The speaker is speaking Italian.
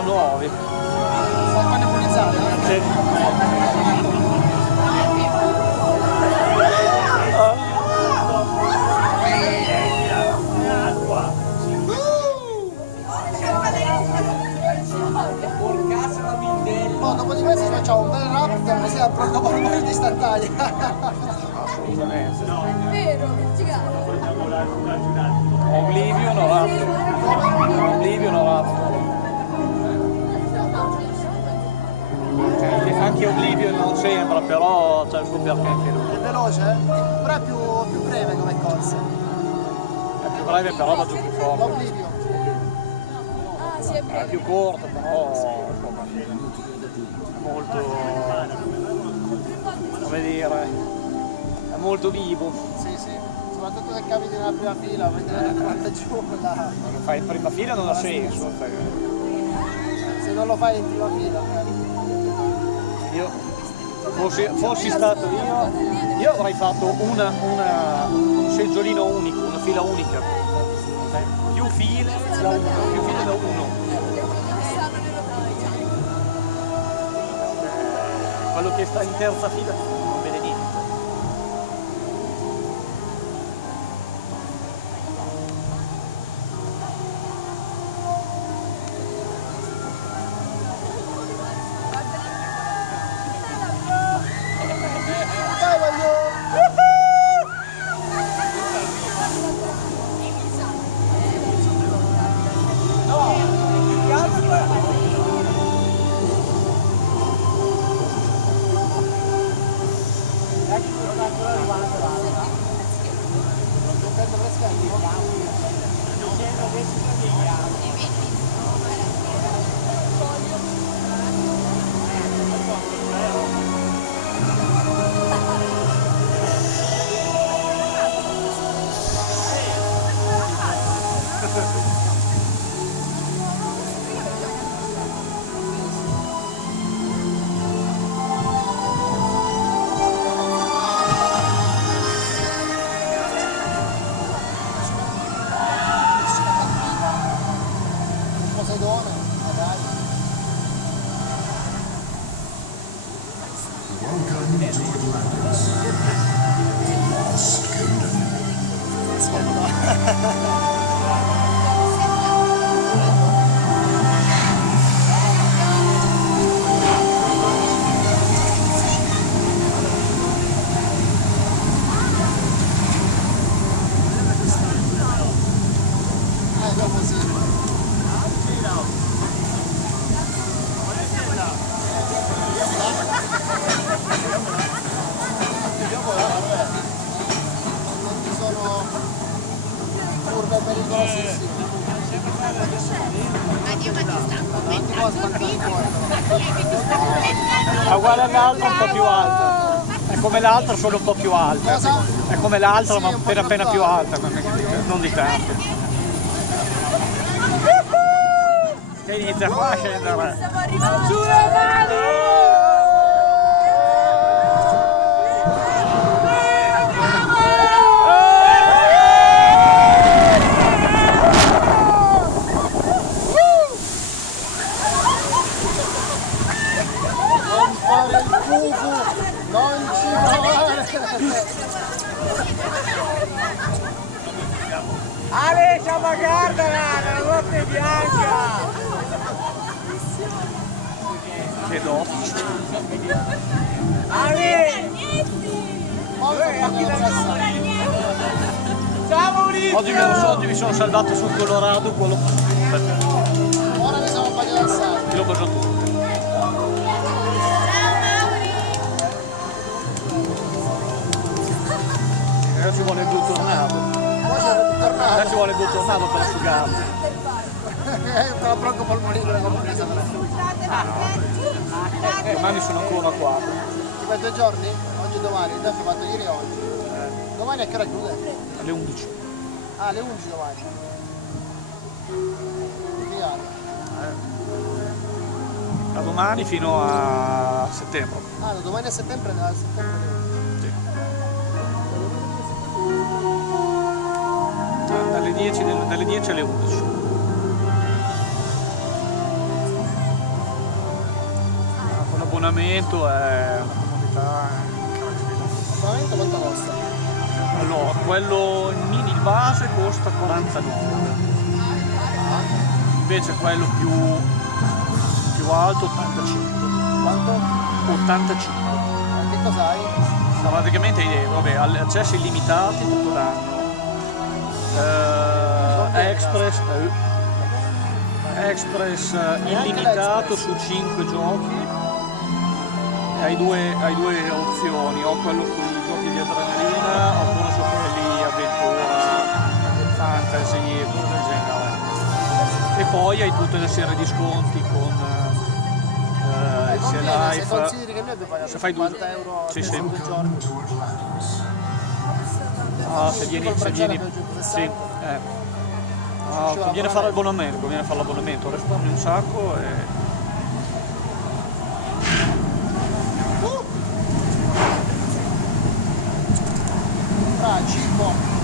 sono nuovi. Stanno nebulizzati, Sì. No, dopo di questo facciamo un bel rap che sia pronto per un po' di istantanea. Assolutamente. Vero, girato. Oblivion o Raptorized? Oblivion o Raptorized? Anche Oblivion non sembra, però c'è il suo perché anche lui. È veloce, però è più breve come corsa. È più breve però va giù più forte. L'Oblivion. Ah, sì, è È breve. più corto, però insomma, è molto, come dire, è molto vivo. Sì, sì. Soprattutto se capiti nella prima fila, vedere la parte giù, là. Se lo fai in prima fila non ha senso. Se non lo fai in prima fila. Io fossi stato io avrei fatto un seggiolino unico, una fila unica. Più file da uno. Quello che sta in terza fila non vede niente. Poseidone, magari. Welcome to Atlantis. Lost Kingdom. Dopo sì. Non ci sono curve pericolosissime. Non ti può spantare fuori. Ma guarda l'altra un po' più alta. È come l'altra, solo un po' più alta. Cosa? È come l'altra, Sì, ma un po' appena più più alta. alta, non di tanto. Che inizia qua a scendere. Stiamo arrivando sulle mani! Non fare il fufu, non ci provare. Ale, siamo a Gardana, nella Notte Bianca! Che do. Ale! Ciao Maurizio! Oggi mi sono salvato sul Colorado, quello. Ora ne siamo bagati assai. Che lo bacio tutto. Adesso ci vuole il blu tornato. Poi c'è il tornato. Adesso ci vuole il blu tornato per asciugarlo. Però bronco polmonile come presa per Mani sono ancora qua. Ti fai 2 giorni? Oggi e domani, adesso ho fatto ieri e oggi. Domani a che ora chiude? Alle 11. Ah, alle 11 domani. Figata. Da domani fino a settembre. Ah, da domani a settembre, da settembre. Sì. Dalle 10 alle 11. l'abbonamento è una comodità incredibile. L'abbonamento quanto costa? Allora, quello in mini il base costa 49, invece quello più alto 85. Quanto? 85. Che cosa hai? Praticamente vabbè, accessi illimitati tutto l'anno. Express illimitato su 5 giochi. Hai due opzioni, o quello con i giochi di adrenalina oppure su quelli avventura, fantasy e cose del genere. E poi hai tutta una serie di sconti con sia Se live. consideri che noi abbiamo pagato Se fai 50 euro sì, per sì. 2 giorni. Se vieni, Col se bracciale vieni, abbiamo 160. sì, conviene fare l'abbonamento, risparmi un sacco e Cibo.